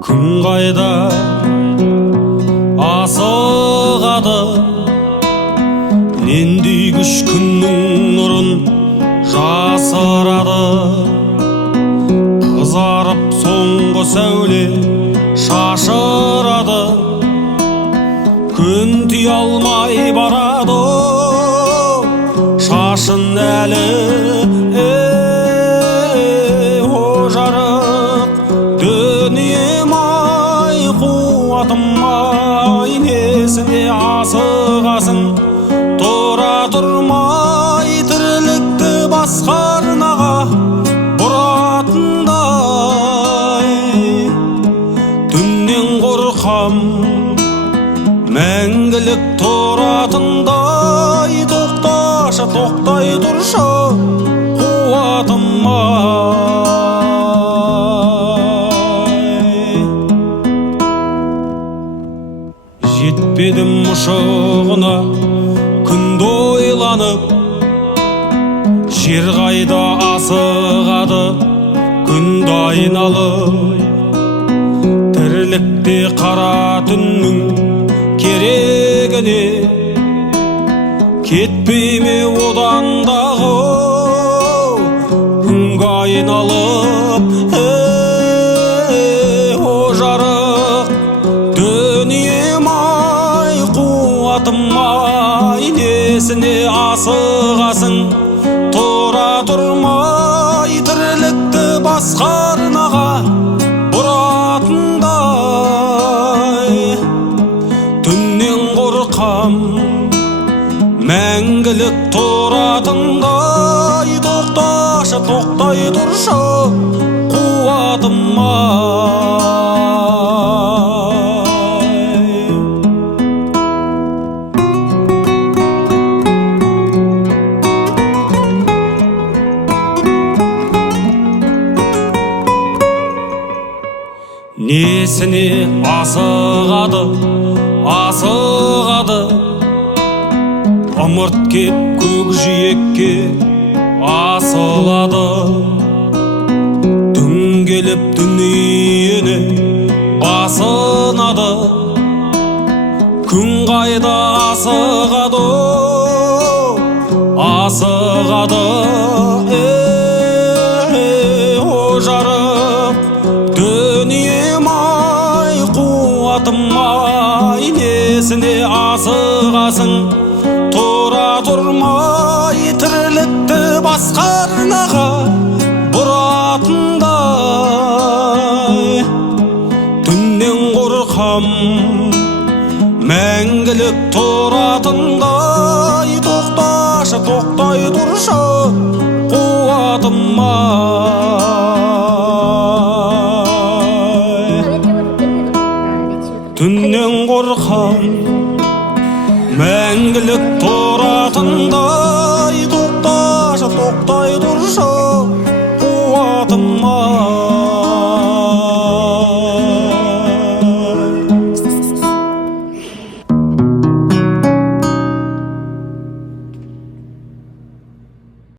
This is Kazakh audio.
күн қайда асығады, нендей күш күннің нұрын жасырады. Қызарып соңғы сәуле шашырады, күн тия алмай барады шашын әлі. О жарық дүнием-ай, қуатым-ай, несіне асығасың? Тұра тұрмай тірлікті басқа арнаға бұратындай. Түннен қорқам, мәңгілік тұратындай. Тоқташы, тоқтай тұршы, қуатым-ай. Жетпедім ұшығына күнді ойланып, жер қайда асығады күнді айналып. Тірлікте қара түннің керегіне кетпей ме одан дағы күнге айналып. О жарық дүнием-ай, қуатым-ай, несіне асығасың? Тұра тұрмай тірлікті басқа арнаға бұратындай. Түннен қорқам, мәңгілік тұратындай. Тоқташы, тоқтай тұршы, қуатым-ай. Несіне асығады, асығады, ымырт кеп көкжиекке асылады. Түн келіп дүниені басынады, күн қайда асығады, асығады. О жарық дүнием-ай, қуатым-ай, несіне асығасың? Тұра тұрмай тірлікті басқа арнаға бұратындай. Түннен қорқам, мәңгілік тұратындай. Тоқташы, тоқтай тұршы, қуатым-ай. Түннен қорқам, мәңгілік тұратындай. Тоқташы, тоқтай тұршы,